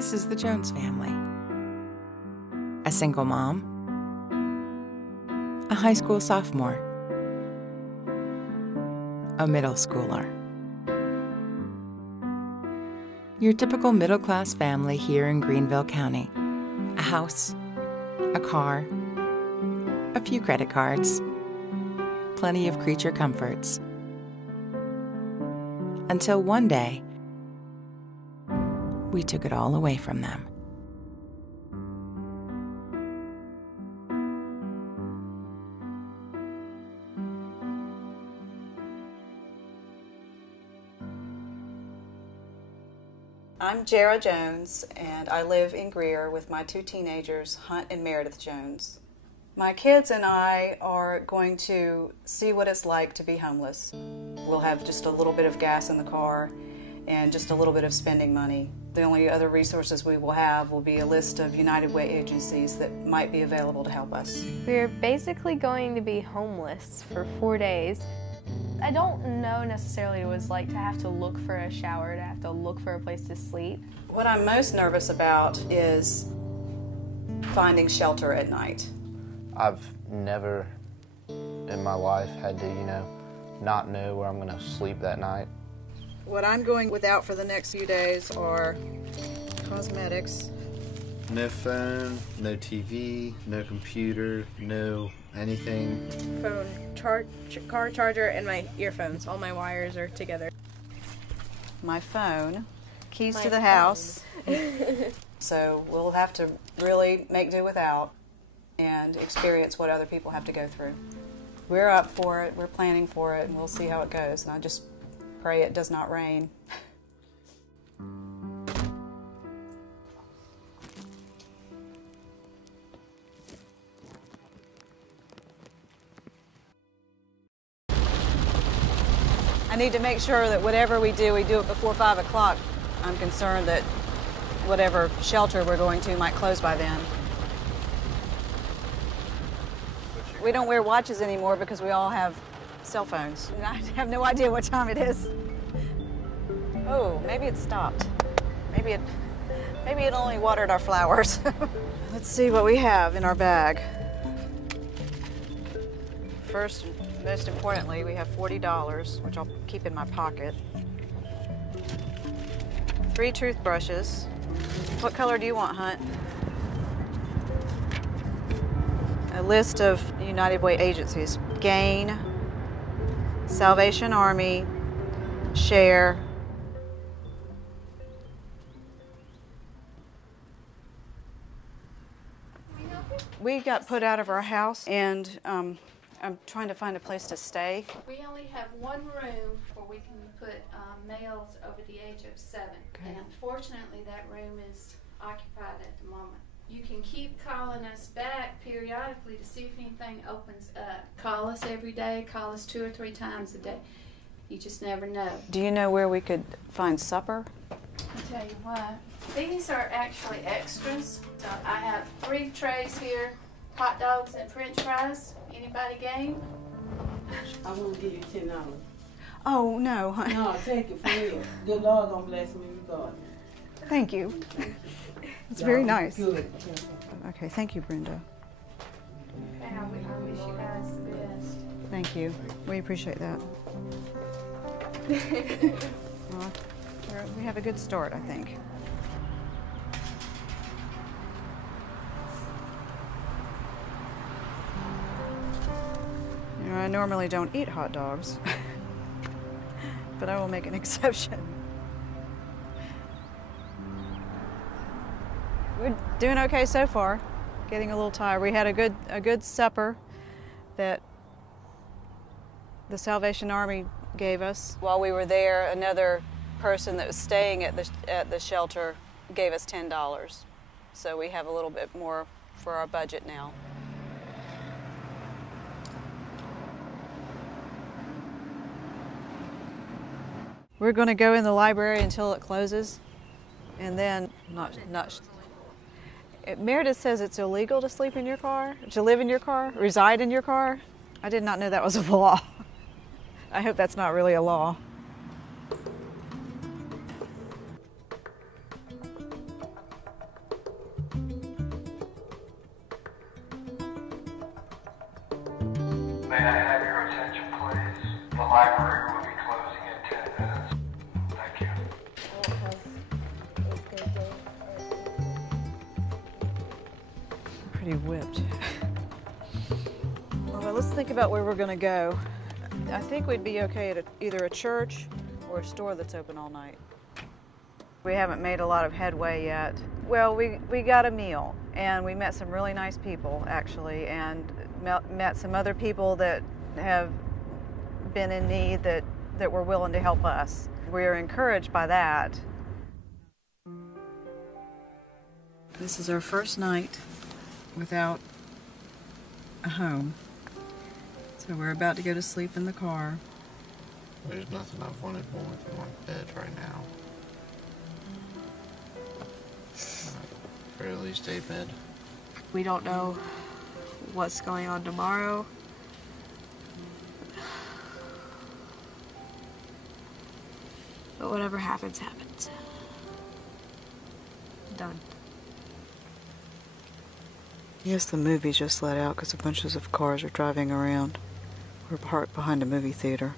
This is the Jones family. A single mom, a high school sophomore, a middle schooler. Your typical middle-class family here in Greenville County. A house, a car, a few credit cards, plenty of creature comforts. Until one day, we took it all away from them. I'm Jara Jones, and I live in Greer with my two teenagers, Hunt and Meredith Jones. My kids and I are going to see what it's like to be homeless. We'll have just a little bit of gas in the car and just a little bit of spending money. The only other resources we will have will be a list of United Way agencies that might be available to help us. We're basically going to be homeless for 4 days. I don't know necessarily what it's like to have to look for a shower, to have to look for a place to sleep. What I'm most nervous about is finding shelter at night. I've never in my life had to, not know where I'm going to sleep that night. What I'm going without for the next few days are cosmetics. No phone, no TV, no computer, no anything. Phone, car charger, and my earphones. All my wires are together. My phone, keys to the house. So we'll have to really make do without and experience what other people have to go through. We're up for it, we're planning for it, and we'll see how it goes. And I just pray it does not rain. I need to make sure that whatever we do it before 5 o'clock. I'm concerned that whatever shelter we're going to might close by then. We don't wear watches anymore because we all have cell phones. And I have no idea what time it is. Oh, maybe it stopped. Maybe it only watered our flowers. Let's see what we have in our bag. First, most importantly, we have $40, which I'll keep in my pocket. 3 toothbrushes. What color do you want, Hunt? A list of United Way agencies. GAIN, Salvation Army, SHARE. We got put out of our house, and I'm trying to find a place to stay. We only have one room where we can put males over the age of 7. Okay. And unfortunately, that room is occupied at the moment. You can keep calling us back periodically to see if anything opens up. Call us every day, call us 2 or 3 times a day. You just never know. Do you know where we could find supper? I'll tell you what. These are actually extras. So I have 3 trays here, hot dogs and french fries. Anybody game? I want to give you $10. Oh, no. No, take it for real. Good Lord gonna bless me regardless. Thank you. It's very nice. Good. Okay, thank you, Brenda. And I wish you guys the best. Thank you. We appreciate that. Well, we have a good start, I think. I normally don't eat hot dogs, but I will make an exception. We're doing okay so far. Getting a little tired. We had a good supper that the Salvation Army gave us. While we were there, another person that was staying at the shelter gave us $10. So we have a little bit more for our budget now. We're going to go in the library until it closes, and then Meredith says it's illegal to sleep in your car, to live in your car, reside in your car. I did not know that was a law. I hope that's not really a law. The library will be closing in 10 minutes. Thank you. Pretty whipped. Well, let's think about where we're going to go. I think we'd be okay at either a church or a store that's open all night. We haven't made a lot of headway yet. Well, we got a meal, and we met some really nice people, actually, and met some other people that have been in need that were willing to help us. We're encouraged by that. This is our first night without a home. So we're about to go to sleep in the car. There's nothing I've wanted more than my bed right now. Or at least a bed. We don't know what's going on tomorrow. But whatever happens, happens. Done. Yes, the movie just let out because a bunch of cars are driving around. We're parked behind a movie theater.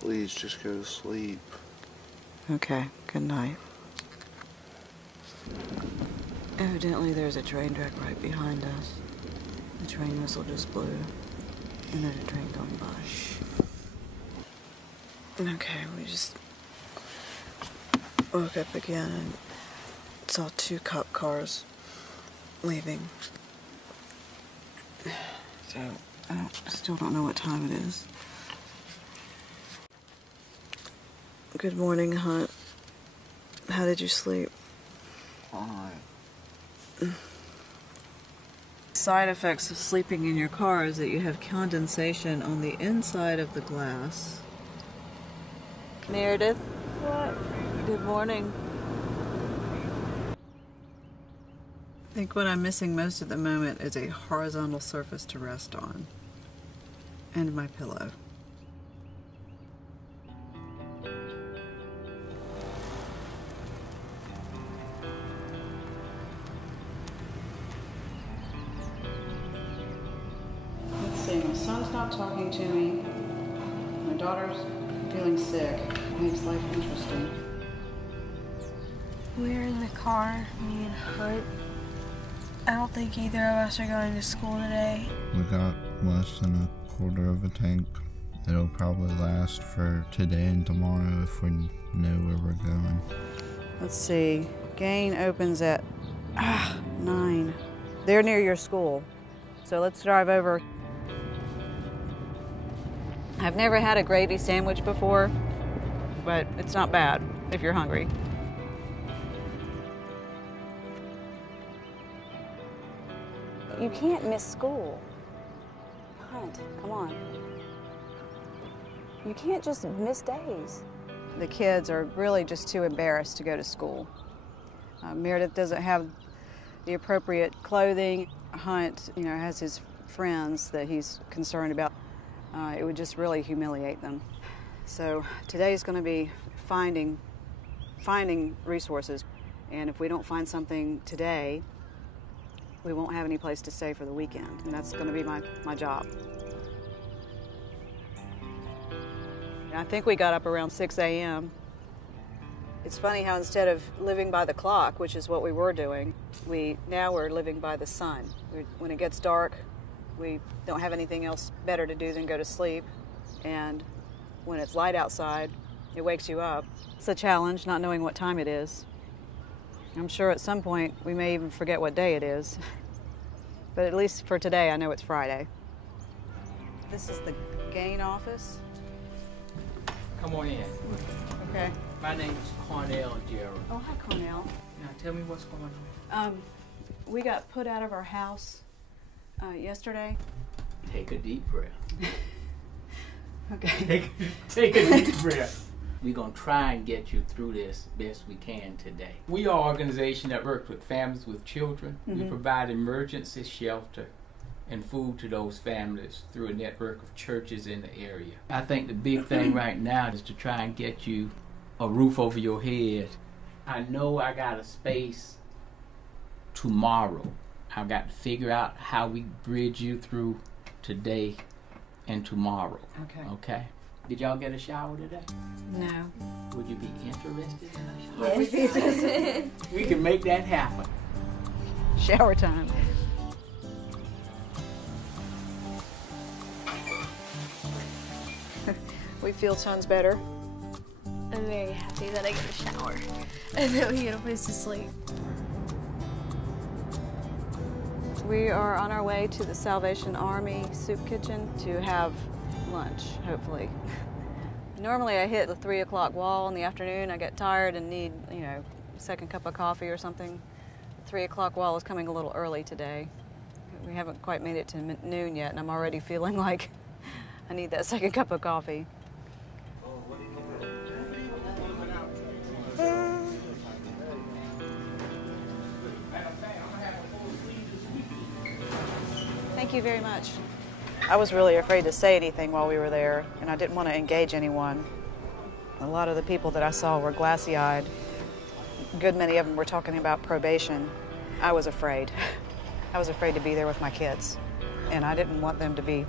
Please just go to sleep. Okay, good night. Evidently there's a train track right behind us. The train whistle just blew, and there's a train going by. Okay, we just woke up again and saw 2 cop cars leaving. So, I still don't know what time it is. Good morning, Hunt. How did you sleep? All right. Side effects of sleeping in your car is that you have condensation on the inside of the glass. Meredith? What? Good morning. I think what I'm missing most at the moment is a horizontal surface to rest on. And my pillow. Let's see, my son's not talking to me. My daughter's feeling sick. Makes life interesting. We're in the car, me and Hunt. I don't think either of us are going to school today. We got less than a quarter of a tank. It'll probably last for today and tomorrow if we know where we're going. Let's see. Gain opens at 9. They're near your school. So let's drive over. I've never had a gravy sandwich before, but it's not bad if you're hungry. You can't miss school. Hunt, come on. You can't just miss days. The kids are really just too embarrassed to go to school. Meredith doesn't have the appropriate clothing. Hunt, has his friends that he's concerned about. It would just really humiliate them. So today's going to be finding resources. And if we don't find something today, we won't have any place to stay for the weekend. And that's going to be my job. I think we got up around 6 a.m. It's funny how instead of living by the clock, which is what we were doing, now we're living by the sun. When it gets dark, we don't have anything else better to do than go to sleep. And when it's light outside, it wakes you up. It's a challenge not knowing what time it is. I'm sure at some point we may even forget what day it is. But at least for today, I know it's Friday. This is the Gain office. Come on in. Okay. My name is Cornell Gerald. Oh, hi, Cornell. Now tell me what's going on. We got put out of our house yesterday. Take a deep breath. Okay. Take a deep breath. We're going to try and get you through this best we can today. We are an organization that works with families with children. We provide emergency shelter and food to those families through a network of churches in the area. I think the big thing right now is to try and get you a roof over your head. I know I got a space tomorrow. I've got to figure out how we bridge you through today and tomorrow. Okay. Okay? Did y'all get a shower today? No. Would you be interested in a shower? Yes. We can make that happen. Shower time. We feel tons better. I'm very happy that I get a shower and that we get a place to sleep. We are on our way to the Salvation Army soup kitchen to have lunch, hopefully. Normally I hit the 3 o'clock wall in the afternoon. I get tired and need, a second cup of coffee or something. The 3 o'clock wall is coming a little early today. We haven't quite made it to noon yet, and I'm already feeling like I need that second cup of coffee. Thank you very much. I was really afraid to say anything while we were there, and I didn't want to engage anyone. A lot of the people that I saw were glassy-eyed. A good many of them were talking about probation. I was afraid. I was afraid to be there with my kids, and I didn't want them to be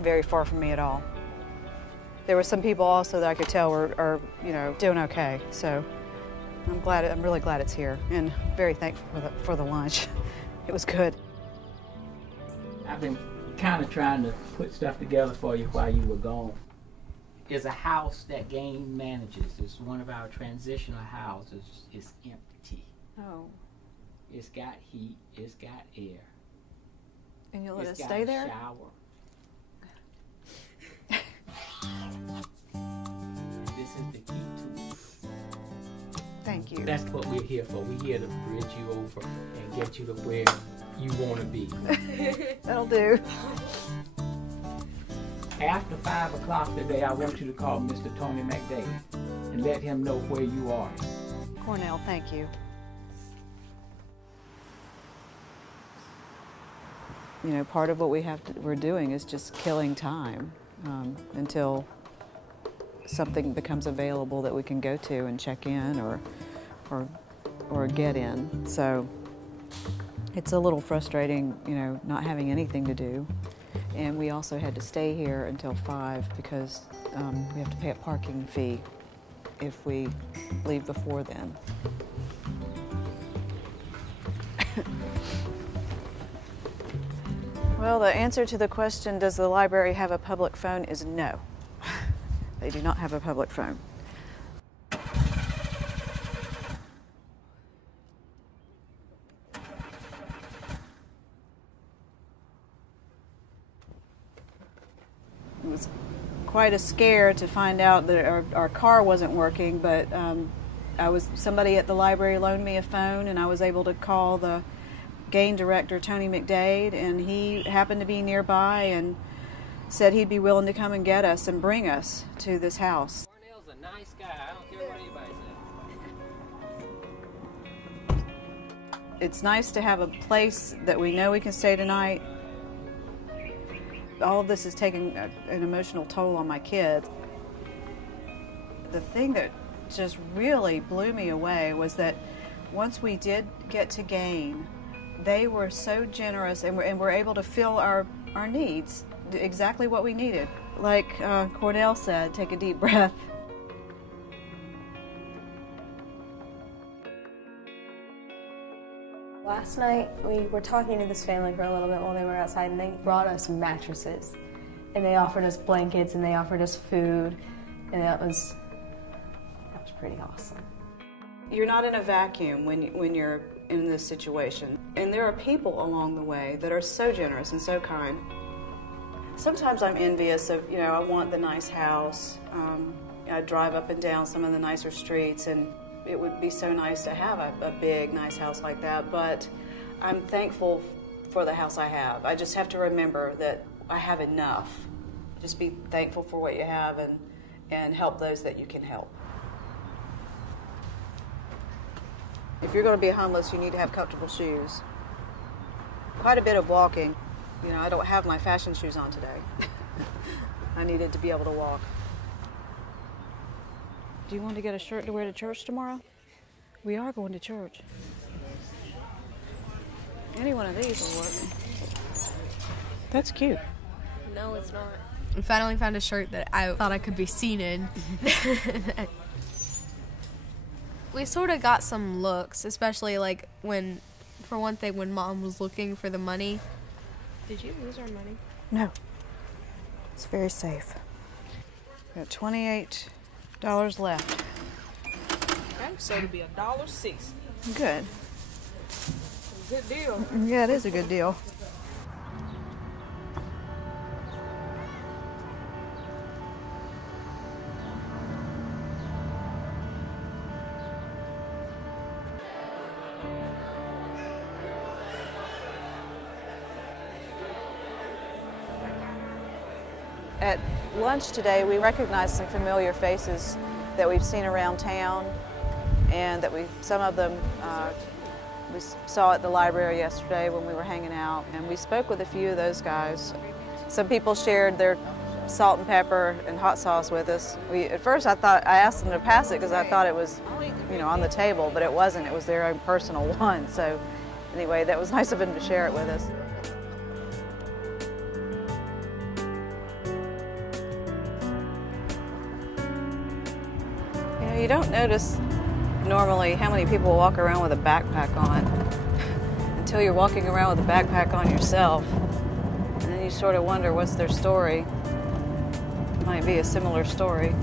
very far from me at all. There were some people also that I could tell are doing okay, so I'm really glad it's here, and very thankful for the lunch. It was good. I've been kind of trying to put stuff together for you while you were gone. There's a house that Gain manages. It's one of our transitional houses. It's empty. Oh. It's got heat. It's got air. And you'll let us got stay a there? Shower. This is the key to it. Thank you. That's what we're here for. We're here to bridge you over and get you to where you want to be. That'll do. After 5 o'clock today, I want you to call Mr. Tony McDade and let him know where you are. Cornell, thank you. Part of what we're doing is just killing time until something becomes available that we can go to and check in or get in. So it's a little frustrating, not having anything to do. And we also had to stay here until 5 because we have to pay a parking fee if we leave before then. Well, the answer to the question, does the library have a public phone, is no. They do not have a public phone. It was quite a scare to find out that our car wasn't working, but somebody at the library loaned me a phone, and I was able to call the Gain director, Tony McDade, and he happened to be nearby and said he'd be willing to come and get us and bring us to this house. Cornell's a nice guy. I don't care what anybody says. It's nice to have a place that we know we can stay tonight. All of this is taking an emotional toll on my kids. The thing that just really blew me away was that once we did get to Gain, they were so generous and were able to fill our needs, exactly what we needed. Like Cornell said, take a deep breath. Last night we were talking to this family for a little bit while they were outside, and they brought us mattresses, and they offered us blankets, and they offered us food, and that was pretty awesome. You're not in a vacuum when you're in this situation, and there are people along the way that are so generous and so kind. Sometimes I'm envious of, I want the nice house. I drive up and down some of the nicer streets, and it would be so nice to have a big, nice house like that, but I'm thankful for the house I have. I just have to remember that I have enough. Just be thankful for what you have and help those that you can help. If you're going to be homeless, you need to have comfortable shoes. Quite a bit of walking. I don't have my fashion shoes on today. I needed to be able to walk. Do you want to get a shirt to wear to church tomorrow? We are going to church. Any one of these will work. That's cute. No, it's not. We finally found a shirt that I thought I could be seen in. We sort of got some looks, especially like when, for one thing, when Mom was looking for the money. Did you lose our money? No. It's very safe. We got $28 left. Okay, so it'll be $1.60. Good. Good deal. Yeah, it is a good deal. At lunch today, we recognized some familiar faces that we've seen around town, and that some of them we saw at the library yesterday when we were hanging out, and we spoke with a few of those guys. Some people shared their salt and pepper and hot sauce with us. At first I asked them to pass it because I thought it was, on the table, but it wasn't. It was their own personal one. So anyway, that was nice of them to share it with us. You don't notice normally how many people walk around with a backpack on until you're walking around with a backpack on yourself. And then you sort of wonder what's their story. It might be a similar story.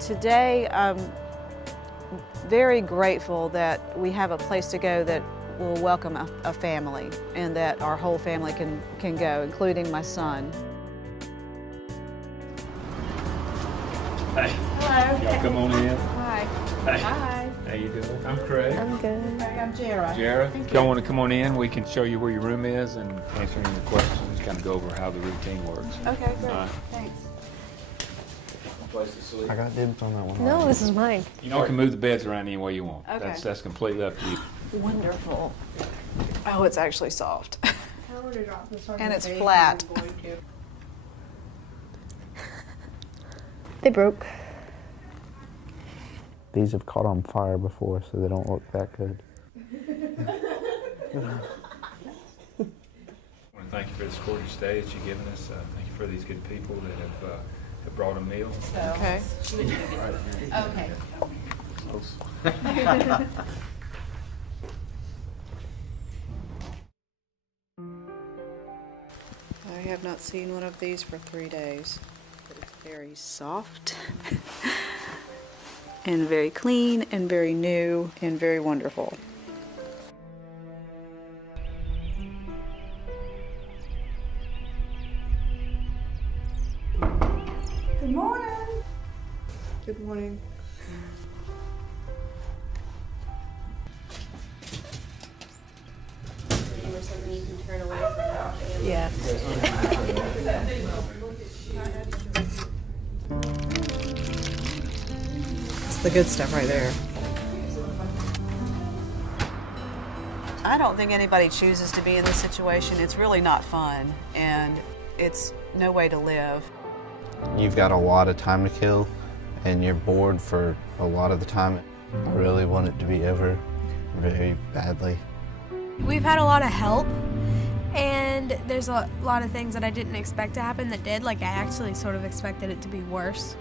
Today, I'm very grateful that we have a place to go that will welcome a family, and that our whole family can go, including my son. Hey. Hello. Y'all come on in. Hi. Hey. Hi. How you doing? I'm Craig. I'm good. Hey, I'm Jara. Jara. If y'all want to come on in, we can show you where your room is and answer any of your questions, kind of go over how the routine works. Okay, great. All right. Thanks. Place to sleep. I got dibs on that one. No, this is mine. You can move the beds around any way you want. Okay. That's completely up to you. Wonderful. Oh, it's actually soft. And And it's flat. They broke. These have caught on fire before, so they don't look that good. I want to thank you for this quarter stay that you've given us. Thank you for these good people that have brought a meal. Okay. Okay. I have not seen one of these for 3 days, but it's very soft and very clean and very new and very wonderful. Good morning. Good morning. Something you can turn away from. Yeah. It's the good stuff right there. I don't think anybody chooses to be in this situation. It's really not fun, and it's no way to live. You've got a lot of time to kill, and you're bored for a lot of the time. I really want it to be over very badly. We've had a lot of help, and there's a lot of things that I didn't expect to happen that did. Like, I actually sort of expected it to be worse.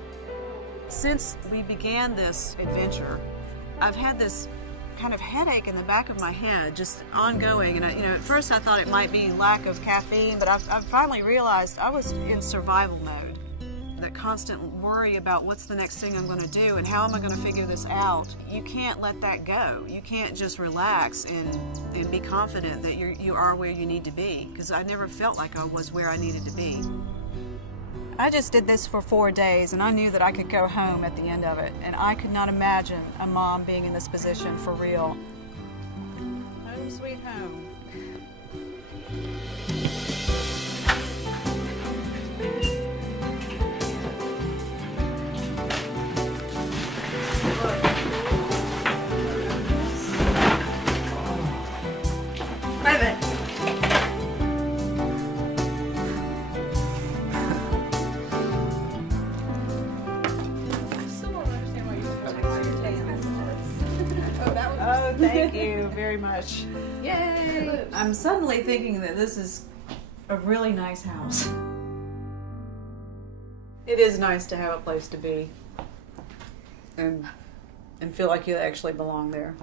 Since we began this adventure, I've had this kind of headache in the back of my head, just ongoing. And at first I thought it might be lack of caffeine, but I've finally realized I was in survival mode. That constant worry about what's the next thing I'm going to do and how am I going to figure this out. You can't let that go. You can't just relax and be confident that you are where you need to be, because I never felt like I was where I needed to be. I just did this for 4 days, and I knew that I could go home at the end of it, and I could not imagine a mom being in this position for real. Home sweet home. Thank you very much. Yay! I'm suddenly thinking that this is a really nice house. It is nice to have a place to be and feel like you actually belong there.